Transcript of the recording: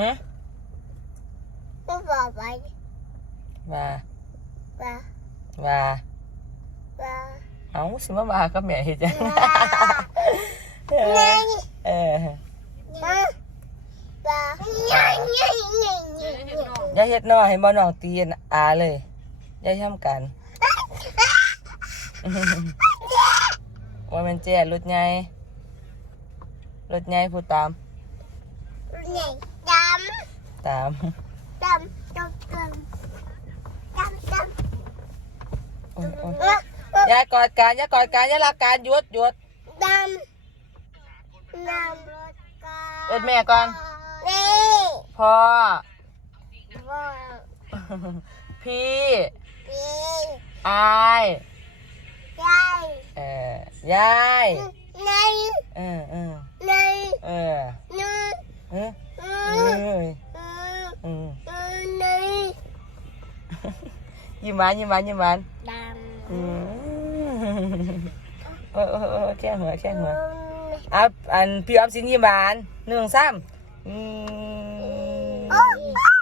ฮะไม่บอกไปว่าว่าว่าว่าเอาสิมาว่ากับแม่เฮ็ดจังเอไงอเออว่าว่าไงไงไงไงอย่าเฮ็ดน้อให้บ่น้องตีนอาเลยอย่าทำกันว่ามันแจ้รถใหญ่รถใหญ่ผู้ตามไง ดตามำดำดำดำดำดำโอ้ยโอ้ยอย่ากอดกันอย่ากอดกันอย่ารักกันหยุดหยุดดำดำรถการถแม่ก่อนนี่พ่อว่าพี่พี่อายยายเออยายในเออเออในเออในเออเอเอออเอออืมเออในยิ้มหวานยิ้มหวานยิ้มหวานดอืมเออเออเออแช่หัวแช่ำหัวอะอันพี่ออมสินยิ้มหวานหนึ่งสามอืม